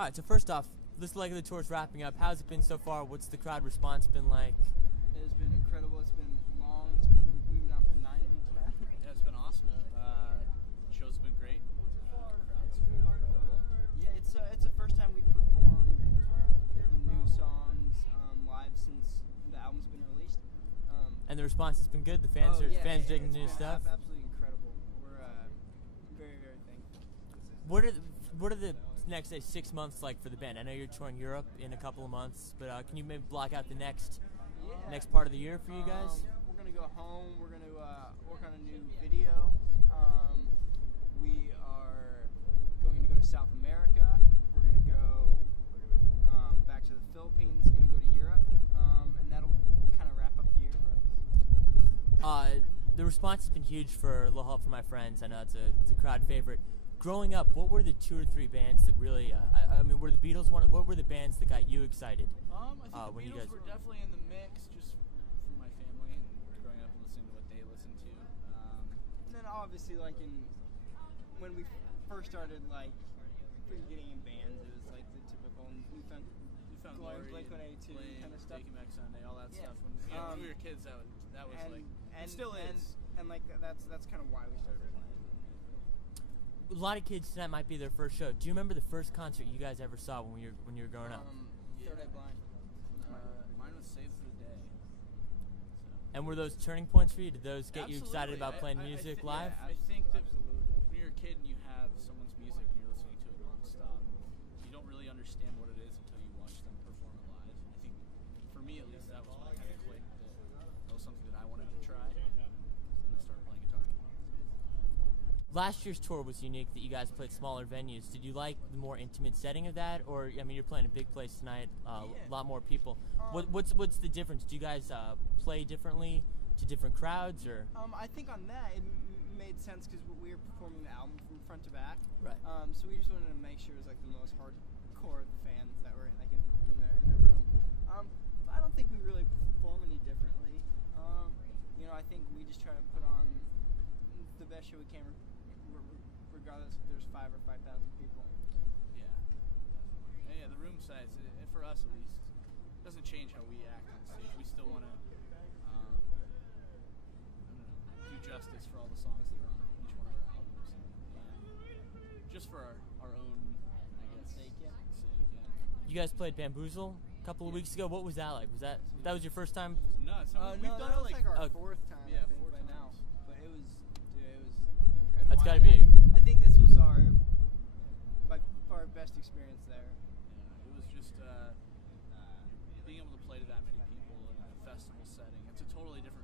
All right, so first off, this leg of the tour's wrapping up. How's it been so far? What's the crowd response been like? It has been incredible. It's been long. We've been out for 9 weeks now. Yeah, it's been awesome. Shows have been great. Crowds have been incredible. Yeah, it's the first time we've performed the new songs live since the album's been released. And the response has been good. The fans fans digging the new stuff. Absolutely incredible. We're very, very thankful. What are the next 6 months like for the band? I know you're touring Europe in a couple of months, but can you maybe block out the next part of the year for you guys? We're gonna go home. We're gonna work on a new video. We are going to go to South America. We're gonna go back to the Philippines. Gonna go to Europe, and that'll kind of wrap up the year for us. The response has been huge for Little Help from My Friends. I know it's a crowd favorite. Growing up, what were the 2 or 3 bands that really? I mean, were the Beatles one? What were the bands that got you excited? I think the Beatles were definitely in the mix, just from my family and growing up and listening to what they listened to. And then obviously, like when we first started, like getting in bands, it was like the typical We Found Glory, Blink-182 kind of stuff. Taking Back Sunday, all that stuff. When we were kids, that was like, it still is. And like that's kind of why we started playing. A lot of kids tonight might be their first show. Do you remember the first concert you guys ever saw when you were growing up? Third Eye Blind. Mine was Save for the Day. So. And were those turning points for you? Did those get you excited about playing music live? Yeah, I think that when you're a kid and you have someone's music and you're listening to it nonstop, you don't really understand what it is until you watch them perform it live. I think, for me at least, that was when I kind of clicked that was something that I wanted to try. So then I started playing guitar. Last year's tour was unique that you guys played smaller venues. Did you like the more intimate setting of that? Or, I mean, you're playing a big place tonight, a lot more people. What's the difference? Do you guys play differently to different crowds? Or I think on that, it made sense because we were performing the album from front to back. Right. So we just wanted to make sure it was like the most hardcore fans that were in the room. But I don't think we really perform any differently. I think we just try to put on the best show we can, regardless if there's 5 or 5,000 people. Yeah, definitely. Yeah, the room size, for us at least, doesn't change how we act on stage. We still want to, do justice for all the songs that are on each one of our albums, and just for our own, I guess, sake. Yeah. You guys played Bamboozle a couple of weeks ago. What was that like? Was that was your first time? No, we've done it like our 4th time. Yeah, I think, 4th by time. now. But it was incredible. That's got to be. I think this was our best experience there. Yeah, it was just being able to play to that many people in a festival setting. It's a totally different